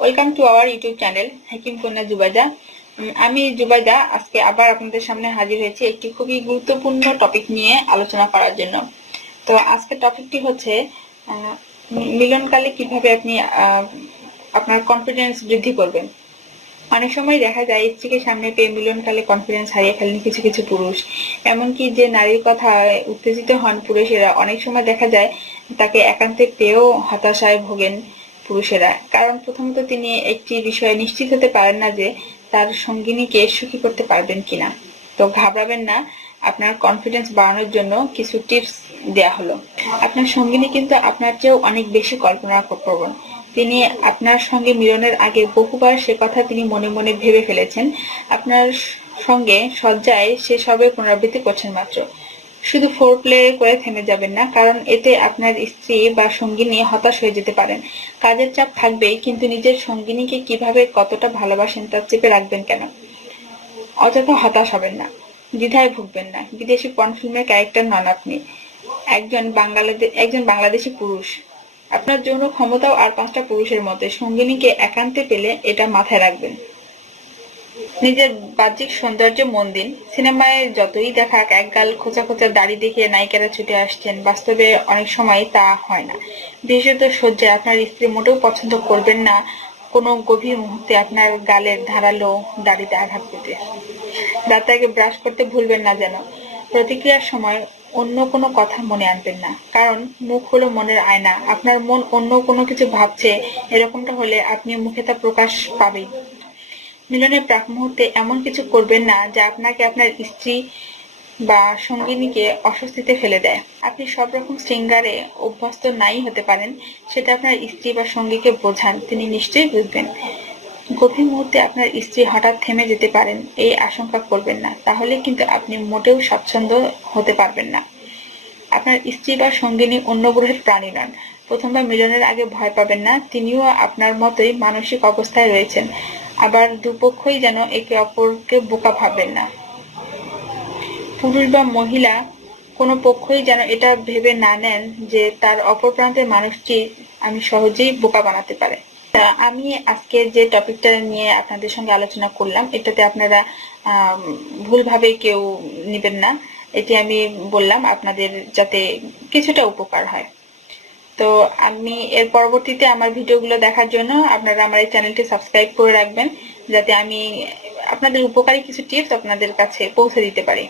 Welcome to our YouTube channel Hakim কন্যা জুবাইদা আমি জুবাইদা আজকে আবার আপনাদের সামনে হাজির হয়েছি একটি খুবই গুরুত্বপূর্ণ টপিক নিয়ে আলোচনা করার জন্য। তো আজকের টপিকটি হচ্ছে মিলনকালে কীভাবে আপনি আপনার কনফিডেন্স বৃদ্ধি করবেন। অনেক সময় দেখা যায়, স্ত্রীকে সামনে পেয়ে মিলনকালে কনফিডেন্স হারিয়ে ফেলেন কিছু কিছু পুরুষ। এমনকি যে নারীর কথা উত্তেজিত হন পুরুষেরা, অনেক সময় দেখা যায়, তাকে একান্তে পেয়েও হতাশায় ভোগেন। পুরুষেরা। কারণ প্রথমত তিনি একটি বিষয়ে নিশ্চিত হতে পারেন না যে তার সঙ্গিনীকে সুখী করতে পারবেন কিনা। তো ঘাবড়াবেন না, আপনার কনফিডেন্স বাড়ানোর জন্য কিছু টিপস দেয়া হলো। আপনার সঙ্গিনী কিন্তু আপনার চেয়েও অনেক বেশি কল্পনা প্রবণ। তিনি আপনার সঙ্গে মিলনের আগে বহুবার সে কথা তিনি মনে মনে ভেবে ফেলেছেন। আপনার সঙ্গে সজ্জায় সে সবে পুনরাবৃত্তি করছেন মাত্র। শুধু ফোর প্লে করে থেমে যাবেন না, কারণ এতে আপনার স্ত্রী বা সঙ্গিনী হতাশ হয়ে যেতে পারেন। কাজের চাপ থাকবেই, কিন্তু নিজের সঙ্গিনীকে কীভাবে কতটা ভালোবাসেন তা চেপে রাখবেন কেন? অযথা হতাশ হবেন না, দ্বিধায় ভুগবেন না। বিদেশি পর্ন ফিল্মের ক্যারেক্টার নন আপনি। একজন বাংলাদেশ একজন বাংলাদেশি পুরুষ। আপনার যৌন ক্ষমতাও আর পাঁচটা পুরুষের মতো সঙ্গিনীকে একান্তে পেলে এটা মাথায় রাখবেন। নিজের বাহ্যিক সৌন্দর্য, মন দিন। সিনেমায় যতই দেখাক একগাল খোঁচা খোঁচা দাড়ি দেখে নায়িকারা ছুটে আসছেন, বাস্তবে অনেক সময় তা হয় না। বিশেষত সজ্জায় আপনার স্ত্রী মোটেও পছন্দ করবেন না, কোনো গভীর মুহূর্তে আপনার গালের ধারালো দাড়িতে আঘাত পেতে। দাঁতে আগে ব্রাশ করতে ভুলবেন না যেন। প্রতিক্রিয়ার সময় অন্য কোনো কথা মনে আনবেন না। কারণ মুখ হলো মনের আয়না। আপনার মন অন্য কোনো কিছু ভাবছে, এরকমটা হলে আপনি মুখে তা প্রকাশ পাবেই মিলনের প্রাক মুহূর্তে এমন কিছু করবেন না যা আপনাকে আপনার স্ত্রী বা সঙ্গিনীকে অস্বস্তিতে ফেলে দেয়। আপনি সব রকম শৃঙ্গারে অভ্যস্ত নাই হতে পারেন, সেটা আপনার স্ত্রী বা সঙ্গীকে বোঝান, তিনি নিশ্চয়ই বুঝবেন। গভীর মুহূর্তে আপনার স্ত্রী হঠাৎ থেমে যেতে পারেন, এই আশঙ্কা করবেন না, তাহলে কিন্তু আপনি মোটেও স্বাচ্ছন্দ্য হতে পারবেন না। আপনার স্ত্রী বা সঙ্গিনী অন্য গ্রহের প্রাণী নন। প্রথমবার মিলনের আগে ভয় পাবেন না, তিনিও আপনার মতোই মানসিক অবস্থায় রয়েছেন। আবার দুপক্ষই যেন একে অপরকে বোকা ভাববেন না। পুরুষ বা মহিলা, কোনো পক্ষই যেন এটা ভেবে না নেন যে তার অপর প্রান্তের মানুষটি আমি সহজেই বোকা বানাতে পারে। আমি আজকে যে টপিকটা নিয়ে আপনাদের সঙ্গে আলোচনা করলাম, এটাতে আপনারা ভুলভাবে কেউ নেবেন না। এটি আমি বললাম, আপনাদের যাতে কিছুটা উপকার হয়। তো আমি এর পরবর্তীতে আমার ভিডিওগুলো দেখার জন্য আপনারা আমার এই চ্যানেলটি সাবস্ক্রাইব করে রাখবেন, যাতে আমি আপনাদের উপকারী কিছু টিপস আপনাদের কাছে পৌঁছে দিতে পারি।